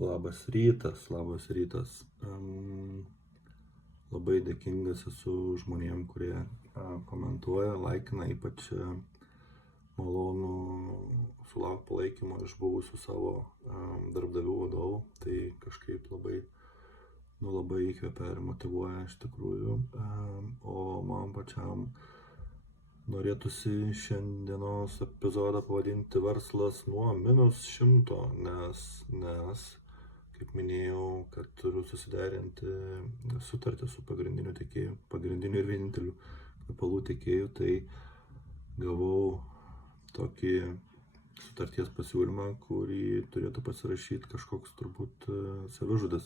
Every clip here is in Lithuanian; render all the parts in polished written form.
Labas rytas, labas rytas. Labai dėkingas esu žmonėm, kurie komentuoja, laikina, ypač malonu sulaukti palaikymo iš buvusių savo darbdavių vadovų. Tai kažkaip labai įkvepia ir motyvuoja iš tikrųjų. O man pačiam norėtųsi šiandienos epizodą pavadinti verslas nuo -100, nes kaip minėjau, kad turiu susiderinti sutartį su pagrindiniu tiekėju, pagrindiniu ir vieninteliu kvepalų tiekėju, tai gavau tokį sutarties pasiūlymą, kurį turėtų pasirašyti kažkoks turbūt savižudas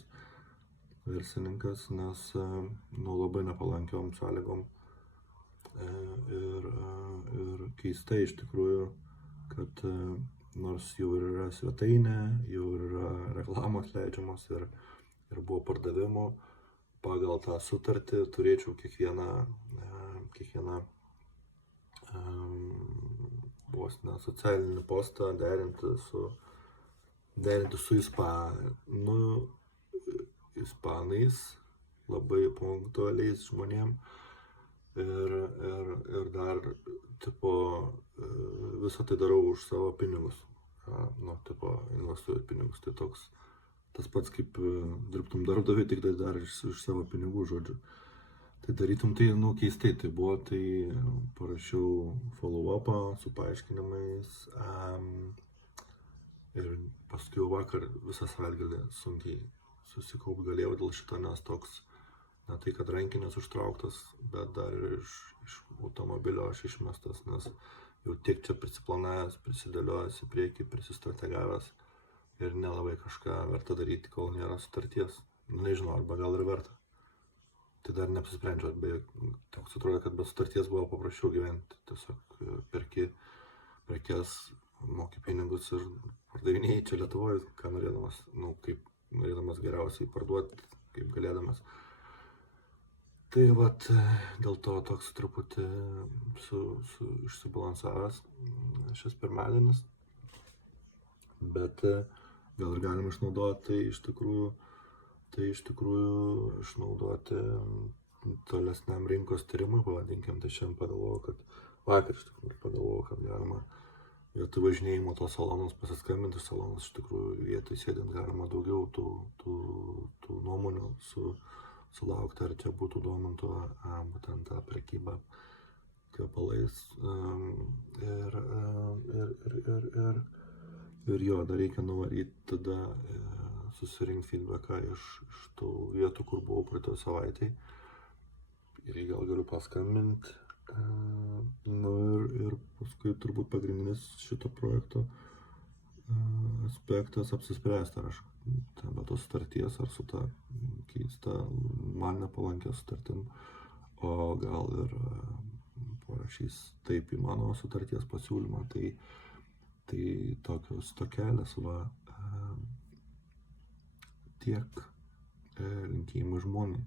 verslininkas, nes labai nepalankiom sąlygom. Ir keistai iš tikrųjų, kad nors jau ir yra svetainė, jau ir yra reklamos leidžiamos ir buvo pardavimų, pagal tą sutartį turėčiau kiekvieną vos ne socialinį postą derinti su ispanais, labai punktualiais žmonėm. Ir dar, visą tai darau už savo pinigus. Investuoju pinigus. Tai tas pats kaip dirbtum darbdaviui, tik dar iš savo pinigų, žodžiu. Tai darytum tai, keistai tai buvo, tai parašiau follow-upą su paaiškinimais. Ir paskui vakar visą savaitgalį sunkiai susikaupt galėjau dėl šito, nes toks, ne tai, kad rankinės užtrauktas, bet dar ir iš automobilio aš išmestas, nes jau tiek čia prisiplanavęs, prisidėliojęs į priekį, prisistrategavęs ir nelabai kažką verta daryti, kol nėra sutarties. Nežinau, arba gal ir verta. Tai dar neapsisprendžiau, beje, toks atrodo, kad be sutarties buvo paprasčiau gyventi. Tiesiog perki prekes, moki pinigus ir pardavinėjai čia Lietuvoje, ką norėdamas, kaip norėdamas geriausiai parduoti, kaip galėdamas. Tai dėl to toks truputį išsibalansavęs šis pirmadienis, bet gal ir galim išnaudoti tai iš tikrųjų išnaudoti tolesniam rinkos tyrimui, pavadinkim. Tai šiandien vakar iš tikrųjų pagalvojau, kad galima vietoj važinėjimo tos salonus pasiskambinti, salonus iš tikrųjų vietoj sėdint galima daugiau tų nuomonių sulaukti, ar čia būtų domintų būtent tą prekybą kvepalais. Ir jo, dar reikia nuvaryti tada susirinkti feedbacką iš tų vietų, kur buvau praeitoj savaitėj. Ir gal galiu paskambinti. Ir paskui turbūt pagrindinis šito projekto aspektas apsispręsti, ar aš be tos sutarties, ar su ta keista, man nepalankia sutartim, o gal ir parašys taip į mano sutarties pasiūlymą. Tai tokios tokelės tiek linkėjimai žmonai.